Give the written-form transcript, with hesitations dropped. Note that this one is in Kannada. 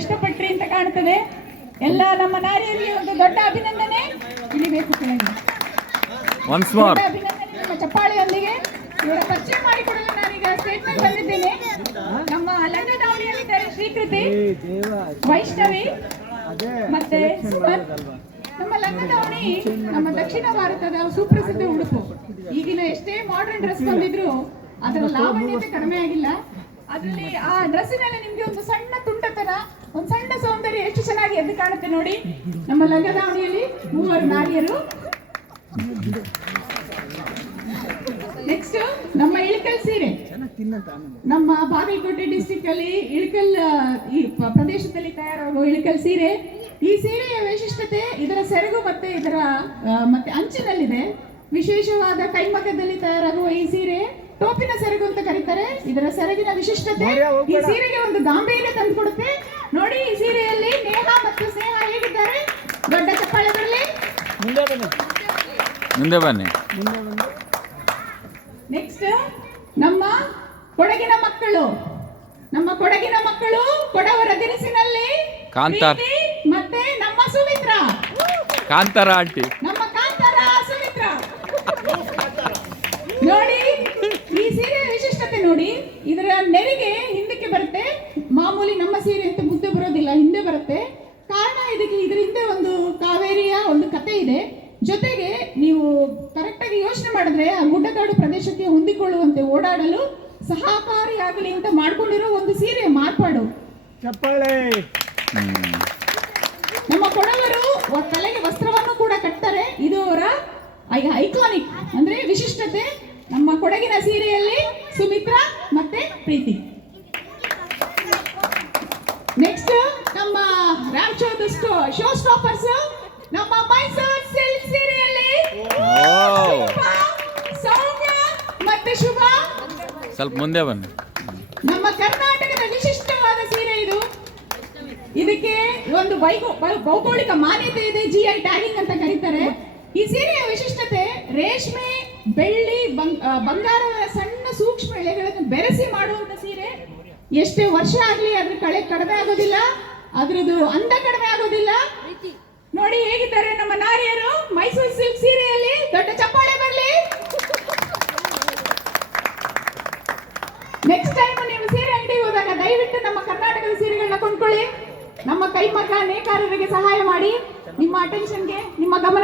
ಇಷ್ಟಪಟ್ರಿ ಅಂತ ಕಾಣ್ತದೆ. ಎಲ್ಲ ನಮ್ಮ ನಾರಿಯರಿಗೆ ಒಂದು ದೊಡ್ಡ ಅಭಿನಂದನೆ. ಇಳಿಬೇಕು ಕೆಳಗೆ. ದೊಡ್ಡ ಅಭಿನಂದನೆ ನಮ್ಮ ಚಪ್ಪಾಳೆಯೊಂದಿಗೆ. ಇವರ ಪರಿಚಯ ಮಾಡಿಕೊಡಲು ನಾನೀಗ ಸ್ಟೇಟ್ಮೆಂಟ್ ಬಂದಿದ್ದೇನೆ. ನಮ್ಮ ಲಂಗ ದಾವಣಿಯಲ್ಲಿದ್ದಾರೆ ಶ್ರೀಕೃತಿ, ವೈಷ್ಣವಿ ಮತ್ತೆ ಸುಮನ್. ನಮ್ಮ ಲಂಗ ದಾವಣಿ ನಮ್ಮ ದಕ್ಷಿಣ ಭಾರತದ ಸುಪ್ರಸಿದ್ಧ ಉಡುಪು. ಈಗಿನ ಎಷ್ಟೇ ಮಾಡರ್ನ್ ಡ್ರೆಸ್ ಬಂದಿದ್ರು ಅದರ ಲಾವಣ್ಯತೆ ಕಡಿಮೆ ಆಗಿಲ್ಲ. ಅದರಲ್ಲಿ ಆ ಡ್ರೆಸ್ಸಿನಲ್ಲಿ ನಿಮ್ಗೆ ಒಂದು ಸಣ್ಣ ತುಂಟತನ, ಒಂದು ಸಣ್ಣ ಸೌಂದರ್ಯ ಎಷ್ಟು ಚೆನ್ನಾಗಿ ಎದ್ದು ಕಾಣುತ್ತೆ ನೋಡಿ. ನಮ್ಮ ಲಂಗ ದಾವಣಿಯಲ್ಲಿ 3 ನಾರಿಯರು. ನೆಕ್ಸ್ಟ್ ನಮ್ಮ ಇಳಕಲ್ ಸೀರೆ. ನಮ್ಮ ಬಾಗಲಕೋಟೆ ಡಿಸ್ಟಿಕ್ ಅಲ್ಲಿ ಇಳಕಲ್ ಈ ಪ್ರದೇಶದಲ್ಲಿ ತಯಾರಾಗುವ ಇಳಕಲ್ ಸೀರೆ. ಈ ಸೀರೆಯ ವೈಶಿಷ್ಟ್ಯತೆ ಇದರ ಸೆರಗು ಮತ್ತೆ ಇದರ ಮತ್ತೆ ಅಂಚಿನಲ್ಲಿದೆ. ವಿಶೇಷವಾದ ಕೈಮಗ್ಗದಲ್ಲಿ ತಯಾರಾಗುವ ಈ ಸೀರೆ ಟೋಪಿನ ಸೆರಗು ಅಂತ ಕರೀತಾರೆ. ಇದರ ಸೆರಗಿನ ವಿಶಿಷ್ಟತೆ ಈ ಸೀರೆಗೆ ಒಂದು ಗಾಂಭೀರ್ಯ ತಂದುಕೊಡುತ್ತೆ. ನೋಡಿ, ಈ ಸೀರೆಯಲ್ಲಿ ನೇಹ ಮತ್ತು ಸ್ನೇಹ ಹೇಗಿದ್ದಾರೆ? ದೊಡ್ಡ ಚಪ್ಪಾಳೆ ಬರಲಿ. ಮುಂದೆ ಬನ್ನಿ. ನೆಕ್ಸ್ಟ್ ನಮ್ಮ ಕೊಡಗಿನ ಮಕ್ಕಳು. ನಮ್ಮ ಕೊಡಗಿನ ಮಕ್ಕಳು ಕೊಡವರ ದಿನಸಿನಲ್ಲಿ ಕಾಂತಾರ ಮತ್ತೆ ನಮ್ಮ ಸುಮಿತ್ರ, ಕಾಂತಾರ ಆಂಟಿ, ನಮ್ಮ ಕಾಂತಾರ ಸುಮಿತ್ರ. ನೋಡಿ, ಈ ಸೀರೆಯ ವಿಶಿಷ್ಟತೆ ನೋಡಿ. ಇದರ ನೆರಿಗೆ ಹಿಂದಕ್ಕೆ ಬರುತ್ತೆ. ಮಾಮೂಲಿ ನಮ್ಮ ಸೀರೆ ಅಂತ ಮುದ್ದೆ ಬರೋದಿಲ್ಲ, ಹಿಂದೆ ಬರುತ್ತೆ. ಕಾರಣ ಇದಕ್ಕೆ ಇದರ ಹಿಂದೆ ಒಂದು ಕಾವೇರಿಯ ಒಂದು ಕತೆ ಇದೆ. ಜೊತೆಗೆ ನೀವು ಕರೆಕ್ಟಾಗಿ ಯೋಚನೆ ಮಾಡಿದ್ರೆ ಆ ಗುಡ್ಡಗಾಡು ಪ್ರದೇಶಕ್ಕೆ ಹೊಂದಿಕೊಳ್ಳುವಂತೆ ಓಡಾಡಲು ಸಹಕಾರಿಯಾಗಲಿ ಅಂತ ಮಾಡ್ಕೊಂಡಿರೋ ಒಂದು ಸೀರೆ ಮಾರ್ಪಾಡು. ಚಪ್ಪಾಳೆ. ನಮ್ಮ ಕೊಡವರು ತಲೆಗೆ ವಸ್ತ್ರವನ್ನು ಕೂಡ ಕಟ್ತಾರೆ. ಇದು ಅವರ ಐಕಾನಿಕ್ ಅಂದ್ರೆ ವಿಶಿಷ್ಟತೆ. ನಮ್ಮ ಕೊಡಗಿನ ಸೀರೆಯಲ್ಲಿ ಸುಮಿತ್ರ ಮತ್ತೆ ಪ್ರೀತಿ. ನೆಕ್ಸ್ಟ್ ನಮ್ಮ ರಾಮಚಂದ್ರ ಶೋ ಸ್ಟಾಪರ್ಸ್. ನಮ್ಮ ಮೈಸೂರು ಸಿಲ್ಕ್ ಸೀರೆಯಲ್ಲಿ ಸೌಮ್ಯ ಮತ್ತೆ ಶುಭ. ಸ್ವಲ್ಪ ಮುಂದೆ ಬನ್ನಿ. ನಮ್ಮ ಕರ್ನಾಟಕದ ವಿಶಿಷ್ಟವಾದ ಸೀರೆ ಇದು. ಇದಕ್ಕೆ ಒಂದು ಭೌಗೋಳಿಕ ಮಾನ್ಯತೆ ಇದೆ, GI ಟ್ಯಾಗಿಂಗ್ ಅಂತ ಕರೀತಾರೆ. ಈ ಸೀರೆಯ ವಿಶಿಷ್ಟತೆ ರೇಷ್ಮೆ, ಬೆಳ್ಳಿ, ಬಂಗಾರದ ಸಣ್ಣ ಸೂಕ್ಷ್ಮ ಎಳೆಗಳನ್ನು ಬೆರೆಸಿ ಮಾಡುವಂತ ಸೀರೆ. ಎಷ್ಟೇ ವರ್ಷ ಆಗ್ಲಿ ಅದ್ರ ಕಡಿಮೆ ಆಗೋದಿಲ್ಲ, ಅದ್ರದ್ದು ಅಂದ ಕಡಿಮೆ ಆಗೋದಿಲ್ಲ. ನೋಡಿ ಹೇಗಿದ್ದಾರೆ ನಮ್ಮ ನಾರಿಯರು ಮೈಸೂರು ಸಿಲ್ಕ್ ಸೀರೆಯಲ್ಲಿ. ದೊಡ್ಡ ಚಪ್ಪಾಳೆ ಬರಲಿ. ನೆಕ್ಸ್ಟ್ ಟೈಮ್ ನೀವು ಸೀರೆ ಅಂಗಡಿಗೆ ಹೋದಾಗ ದಯವಿಟ್ಟು ನಮ್ಮ ಕರ್ನಾಟಕದ ಸೀರೆಗಳನ್ನ ಕೊಂಡ್ಕೊಳ್ಳಿ. ನಮ್ಮ ಕೈಮಗ್ಗ ನೇಕಾರರಿಗೆ ಸಹಾಯ ಮಾಡಿ. ನಿಮ್ಮ ಅಟೆನ್ಷನ್ಗೆ, ನಿಮ್ಮ ಗಮನ